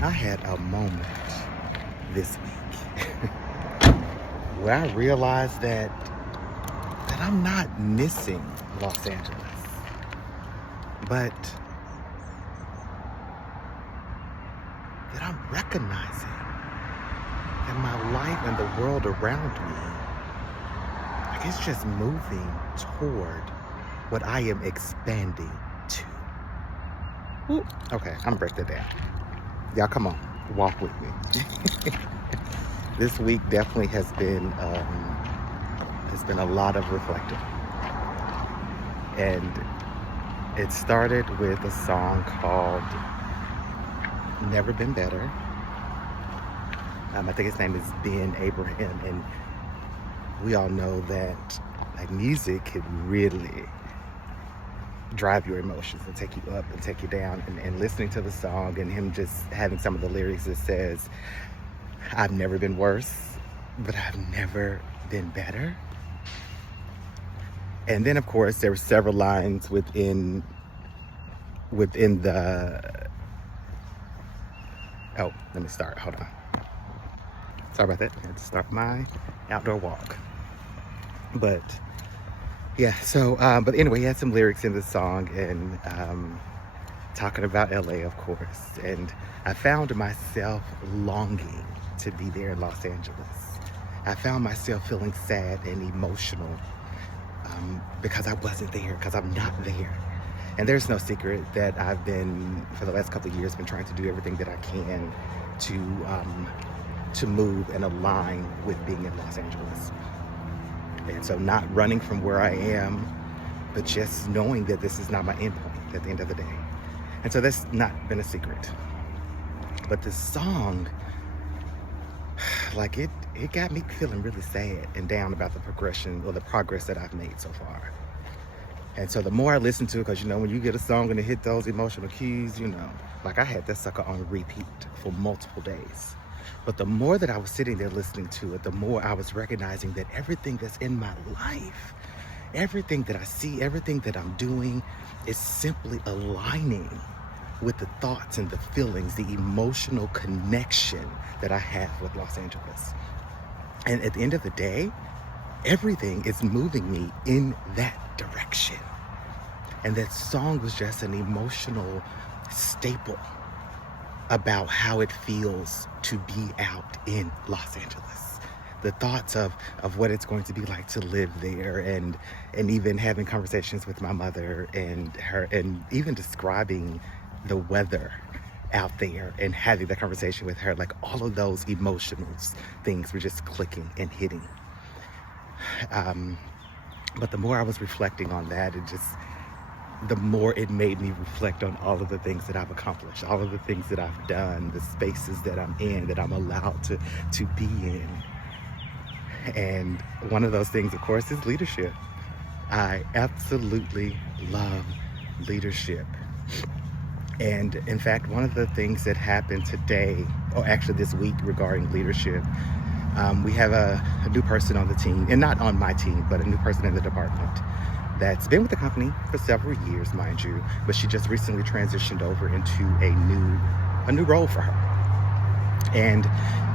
I had a moment this week where I realized that I'm not missing Los Angeles, but that I'm recognizing that my life and the world around me, like it's just moving toward what I am expanding to. Ooh, okay, I'm gonna break that down. Y'all, come on, walk with me. This week definitely has been it's been a lot of reflecting, and it started with a song called "Never Been Better." I think his name is Ben Abraham, and we all know that like music can really drive your emotions and take you up and take you down. And listening to the song and him just having some of the lyrics that says, "I've never been worse, but I've never been better." And then of course there were several lines within the oh, let me start. Hold on. Sorry about that. I had to start my outdoor walk. But yeah, so but anyway, he had some lyrics in the song, and talking about LA, of course. And I found myself longing to be there in Los Angeles. I found myself feeling sad and emotional because I wasn't there, because I'm not there. And there's no secret that I've been, for the last couple of years, been trying to do everything that I can to move and align with being in Los Angeles. And so not running from where I am, but just knowing that this is not my endpoint at the end of the day. And so that's not been a secret. But this song, like it got me feeling really sad and down about the progression or the progress that I've made so far. And so the more I listen to it, because when you get a song and it hit those emotional keys, like I had that sucker on repeat for multiple days. But the more that I was sitting there listening to it, the more I was recognizing that everything that's in my life, everything that I see, everything that I'm doing is simply aligning with the thoughts and the feelings, the emotional connection that I have with Los Angeles. And at the end of the day, everything is moving me in that direction. And that song was just an emotional staple about how it feels to be out in Los Angeles. The thoughts of what it's going to be like to live there, and even having conversations with my mother and her, and even describing the weather out there and having that conversation with her, like all of those emotional things were just clicking and hitting. But the more I was reflecting on that, the more it made me reflect on all of the things that I've accomplished, all of the things that I've done, the spaces that I'm in, that I'm allowed to be in. And one of those things, of course, is leadership. I absolutely love leadership. And in fact, one of the things that happened today, or actually this week, regarding leadership, we have a new person on the team, and not on my team, but a new person in the department that's been with the company for several years, mind you, but she just recently transitioned over into a new role for her. And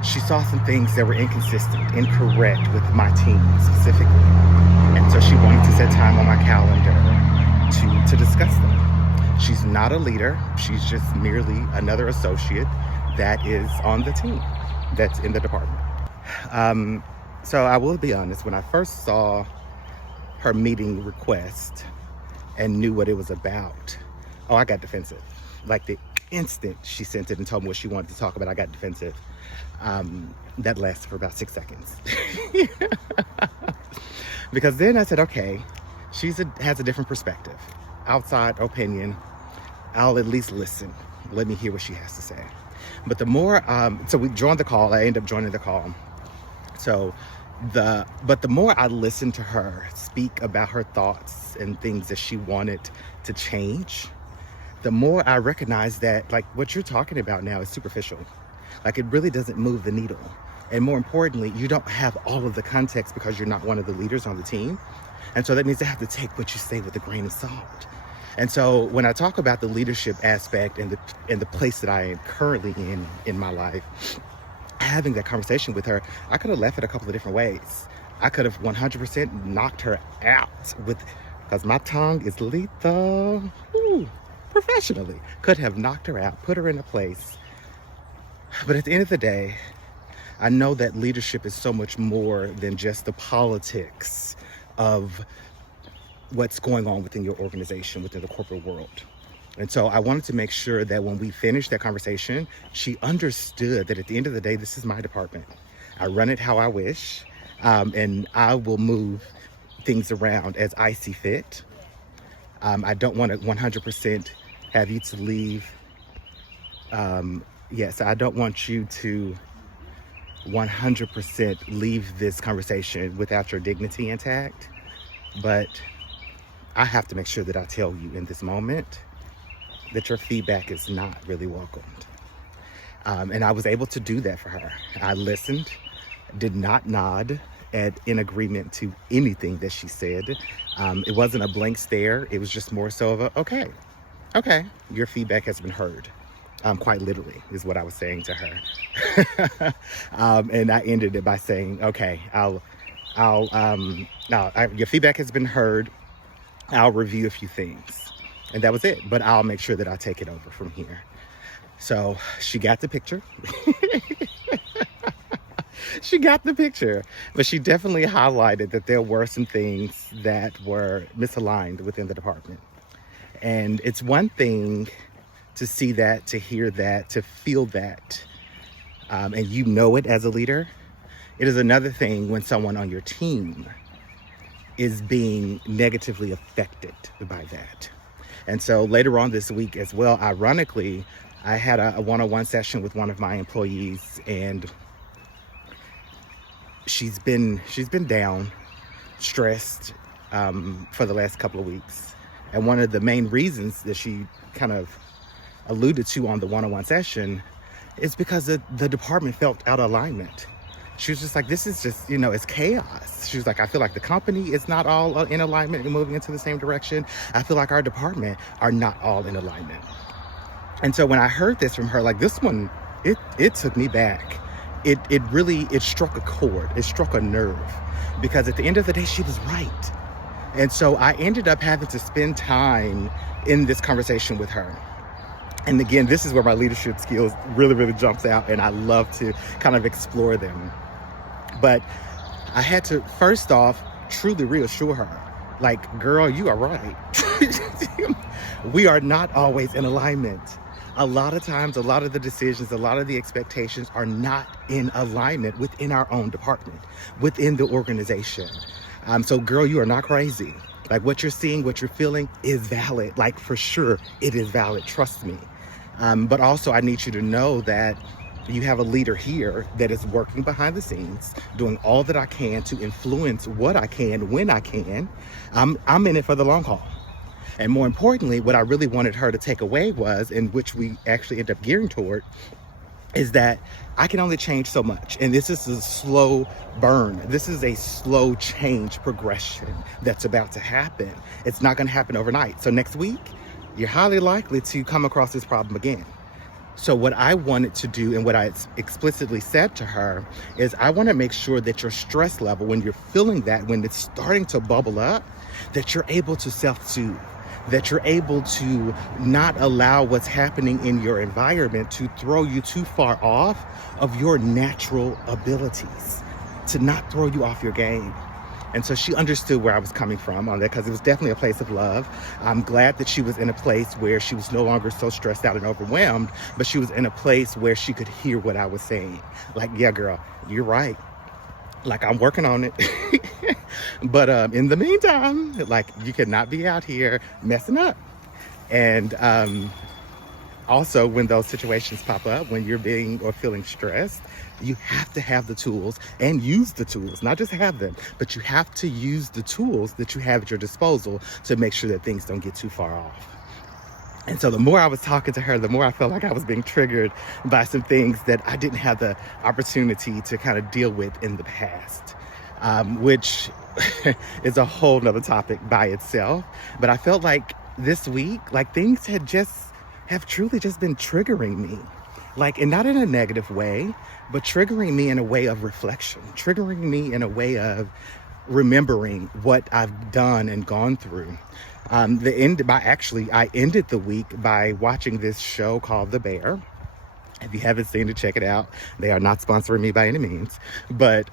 she saw some things that were inconsistent, incorrect with my team specifically. And so she wanted to set time on my calendar to discuss them. She's not a leader. She's just merely another associate that is on the team, that's in the department. So I will be honest, when I first saw her meeting request and knew what it was about, I got defensive. Like the instant she sent it and told me what she wanted to talk about, I got defensive. That lasted for about 6 seconds. Because then I said, okay, has a different perspective, outside opinion. I'll at least listen. Let me hear what she has to say. But the more, so we joined the call. I ended up joining the call. But the more I listened to her speak about her thoughts and things that she wanted to change, the more I recognized that, like, what you're talking about now is superficial. Like, it really doesn't move the needle. And more importantly, you don't have all of the context because you're not one of the leaders on the team. And so that means I have to take what you say with a grain of salt. And so when I talk about the leadership aspect and the place that I am currently in my life, having that conversation with her, I could have left it a couple of different ways. I could have 100% knocked her out because my tongue is lethal. Ooh, professionally. Could have knocked her out, put her in a place. But at the end of the day, I know that leadership is so much more than just the politics of what's going on within your organization, within the corporate world. And so I wanted to make sure that when we finished that conversation, she understood that at the end of the day, this is my department. I run it how I wish, and I will move things around as I see fit. I don't want to 100% have you to leave. Yes, I don't want you to 100% leave this conversation without your dignity intact. But I have to make sure that I tell you in this moment that your feedback is not really welcomed. And I was able to do that for her. I listened, did not nod in agreement to anything that she said. It wasn't a blank stare. It was just more so of a, okay, your feedback has been heard. Quite literally is what I was saying to her. And I ended it by saying, okay, your feedback has been heard. I'll review a few things. And that was it. But I'll make sure that I take it over from here. So she got the picture. She got the picture. But she definitely highlighted that there were some things that were misaligned within the department. And it's one thing to see that, to hear that, to feel that, and you know it as a leader. It is another thing when someone on your team is being negatively affected by that. And so later on this week as well, ironically, I had a one-on-one session with one of my employees, and she's been down, stressed for the last couple of weeks. And one of the main reasons that she kind of alluded to on the one-on-one session is because the department felt out of alignment. She was just like, this is just, it's chaos. She was like, I feel like the company is not all in alignment and moving into the same direction. I feel like our department are not all in alignment. And so when I heard this from her, like this one, it took me back. It struck a chord. It struck a nerve, because at the end of the day, she was right. And so I ended up having to spend time in this conversation with her. And again, this is where my leadership skills really, really jumps out, and I love to kind of explore them. But I had to, first off, truly reassure her, like, girl, you are right. We are not always in alignment. A lot of times, a lot of the decisions, a lot of the expectations are not in alignment within our own department, within the organization. So girl, you are not crazy. Like, what you're seeing, what you're feeling is valid. Like, for sure, it is valid. Trust me. But also, I need you to know that you have a leader here that is working behind the scenes, doing all that I can to influence what I can, when I can. I'm in it for the long haul. And more importantly, what I really wanted her to take away was, and which we actually end up gearing toward, is that I can only change so much. And this is a slow burn. This is a slow change progression that's about to happen. It's not going to happen overnight. So next week, you're highly likely to come across this problem again. So what I wanted to do, and what I explicitly said to her, is I want to make sure that your stress level, when you're feeling that, when it's starting to bubble up, that you're able to self-soothe, that you're able to not allow what's happening in your environment to throw you too far off of your natural abilities, to not throw you off your game. And so she understood where I was coming from on that, because it was definitely a place of love. I'm glad that she was in a place where she was no longer so stressed out and overwhelmed, but she was in a place where she could hear what I was saying. Like, yeah, girl, you're right. Like, I'm working on it. But in the meantime, like, you cannot be out here messing up. And also, when those situations pop up, when you're being or feeling stressed, you have to have the tools and use the tools, not just have them, but you have to use the tools that you have at your disposal to make sure that things don't get too far off. And so the more I was talking to her, the more I felt like I was being triggered by some things that I didn't have the opportunity to kind of deal with in the past, which is a whole nother topic by itself. But I felt like this week, like things have truly just been triggering me. Like, and not in a negative way, but triggering me in a way of reflection, triggering me in a way of remembering what I've done and gone through. I ended the week by watching this show called The Bear. If you haven't seen it, check it out. They are not sponsoring me by any means, but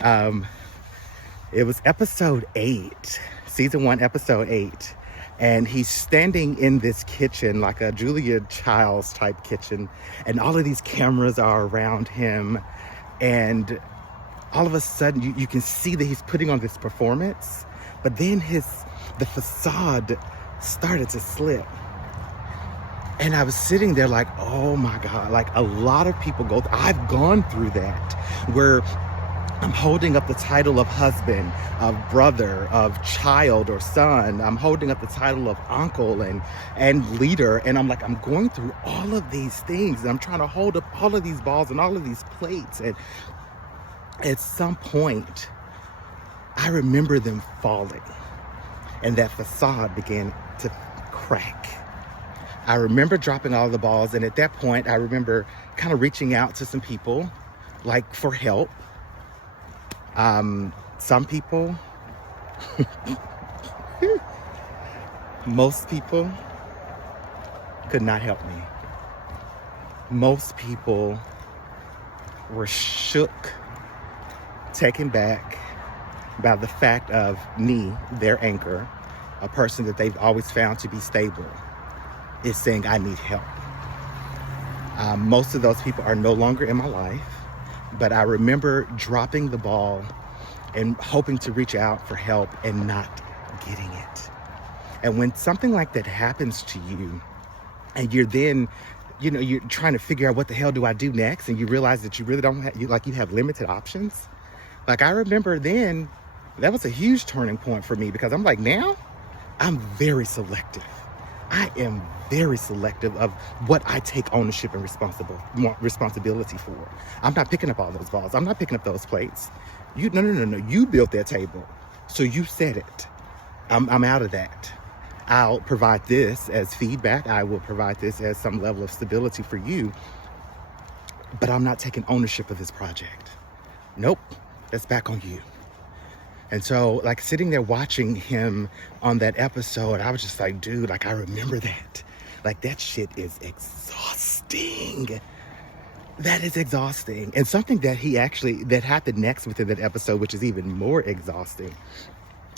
it was episode 8, season 1, episode 8. And he's standing in this kitchen, like a Julia Childs type kitchen, and all of these cameras are around him. And all of a sudden, you can see that he's putting on this performance, but then the facade started to slip. And I was sitting there like, oh my God, like a lot of people I've gone through that, where I'm holding up the title of husband, of brother, of child or son. I'm holding up the title of uncle and leader. And I'm going through all of these things. And I'm trying to hold up all of these balls and all of these plates. And at some point, I remember them falling. And that facade began to crack. I remember dropping all the balls. And at that point, I remember kind of reaching out to some people, like for help. Some people, most people could not help me. Most people were shook, taken back by the fact of me, their anchor, a person that they've always found to be stable, is saying, I need help. Most of those people are no longer in my life. But I remember dropping the ball and hoping to reach out for help and not getting it. And when something like that happens to you, and you're then, you're trying to figure out what the hell do I do next, and you realize that you really don't have, you have limited options. Like, I remember then, that was a huge turning point for me, because I'm like, now I'm very selective. I am very selective of what I take ownership and responsibility for. I'm not picking up all those balls. I'm not picking up those plates. No. You built that table, so you set it. I'm out of that. I'll provide this as feedback. I will provide this as some level of stability for you, but I'm not taking ownership of this project. Nope, that's back on you. And so, like, sitting there watching him on that episode, I was just like, dude, like, I remember that. Like, that shit is exhausting. That is exhausting. And something that that happened next within that episode, which is even more exhausting.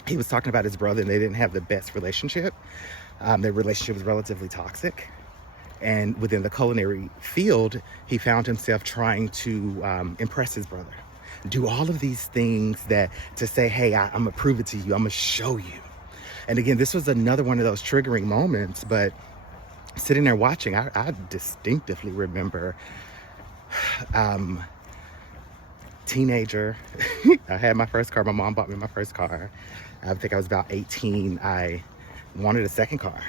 He was talking about his brother, and they didn't have the best relationship. Their relationship was relatively toxic. And within the culinary field, he found himself trying to impress his brother. Do all of these things to say, hey, I'm gonna prove it to you. I'm gonna show you. And again, this was another one of those triggering moments, but sitting there watching, I distinctively remember, teenager, I had my first car. My mom bought me my first car. I think I was about 18. I wanted a second car.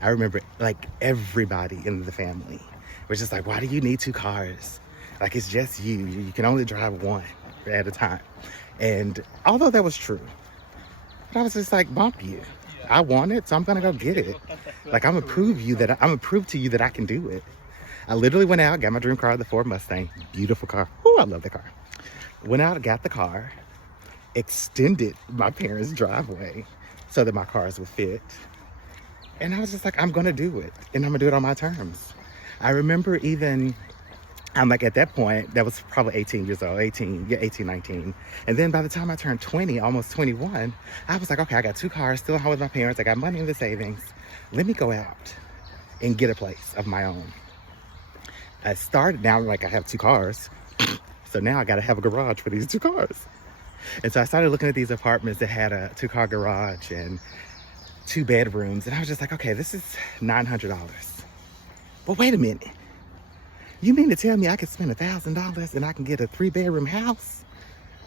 I remember, like, everybody in the family was just like, why do you need 2 cars? Like, it's just you. You can only drive one at a time. And although that was true, but I was just like, bump you. I want it, so I'm gonna go get it. Like, I'm gonna prove to you that I can do it. I literally went out, got my dream car, the Ford Mustang. Beautiful car. Oh, I love the car. Went out, got the car, extended my parents' driveway so that my cars would fit. And I was just like, I'm gonna do it, and I'm gonna do it on my terms. I remember even, I'm like, at that point, that was probably 18 years old, 18, 19. And then by the time I turned 20, almost 21, I was like, okay, I got 2 cars, still home with my parents. I got money in the savings. Let me go out and get a place of my own. I started now, like, I have 2 cars. So now I got to have a garage for these 2 cars. And so I started looking at these apartments that had a 2-car garage and 2 bedrooms. And I was just like, okay, this is $900. But wait a minute. You mean to tell me I could spend $1,000 and I can get a 3-bedroom house,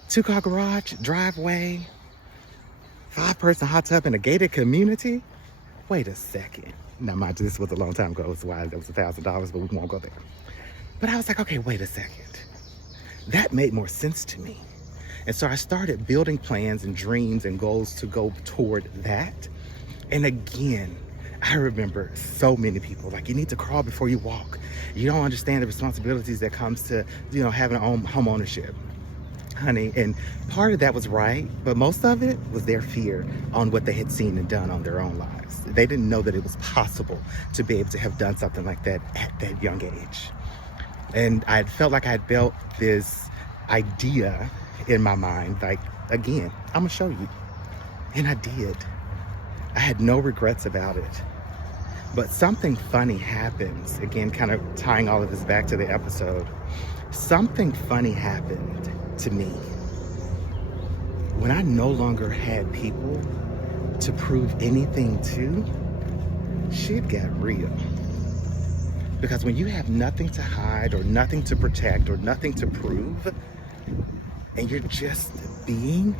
2-car garage, driveway, 5-person hot tub in a gated community? Wait a second. Now, mind you, this was a long time ago. That's why that was $1,000, but we won't go there. But I was like, okay, wait a second. That made more sense to me. And so I started building plans and dreams and goals to go toward that. And again, I remember so many people like, you need to crawl before you walk. You don't understand the responsibilities that comes to, having home ownership, honey. And part of that was right, but most of it was their fear on what they had seen and done on their own lives. They didn't know that it was possible to be able to have done something like that at that young age. And I had felt like I had built this idea in my mind, like, again, I'm gonna show you. And I did. I had no regrets about it. But something funny happens, again, kind of tying all of this back to the episode. Something funny happened to me when I no longer had people to prove anything to. Shit got real. Because when you have nothing to hide or nothing to protect or nothing to prove, and you're just being,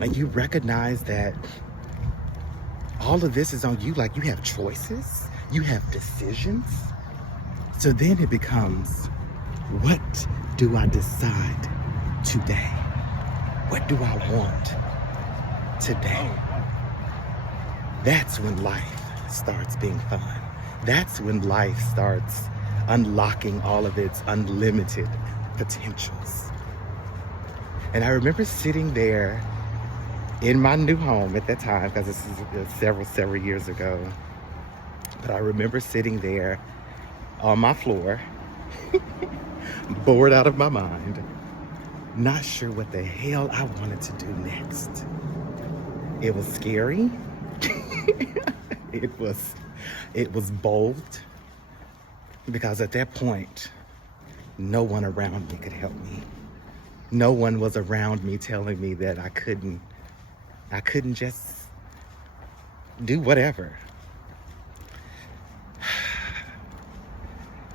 and you recognize that all of this is on you, like you have choices, you have decisions. So then it becomes, what do I decide today? What do I want today? That's when life starts being fun. That's when life starts unlocking all of its unlimited potentials. And I remember sitting there in my new home at that time, because this is several years ago. But I remember sitting there on my floor, bored out of my mind, not sure what the hell I wanted to do next. It was scary. It was bold, because at that point, no one around me could help me. No one was around me telling me that I couldn't just do whatever.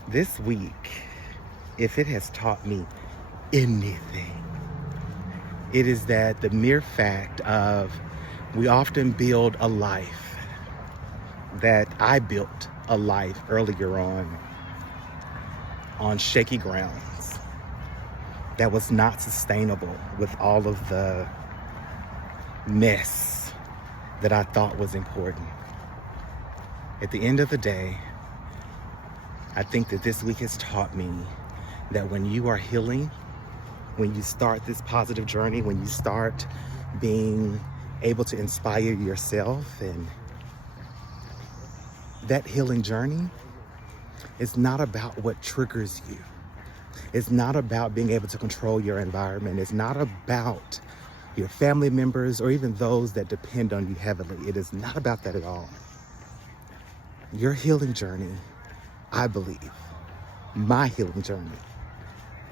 This week, if it has taught me anything, it is that the mere fact of we often build a life, that I built a life earlier on shaky grounds that was not sustainable with all of the mess that I thought was important. At the end of the day, I think that this week has taught me that when you are healing, when you start this positive journey, when you start being able to inspire yourself, and that healing journey is not about what triggers you. It's not about being able to control your environment. It's not about your family members or even those that depend on you heavily. It is not about that at all. Your healing journey, I believe, my healing journey,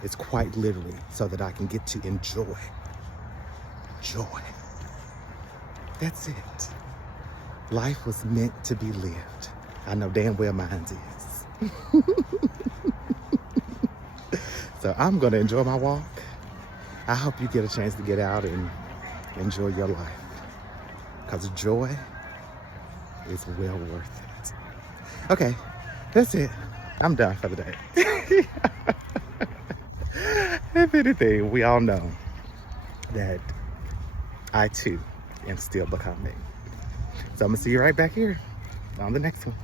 is quite literally so that I can get to enjoy joy. That's it. Life was meant to be lived. I know damn well mine is. So I'm gonna enjoy my walk. I hope you get a chance to get out and enjoy your life, because joy is well worth it. Okay, that's it. I'm done for the day. If anything, we all know that I too am still becoming. So I'm gonna see you right back here on the next one.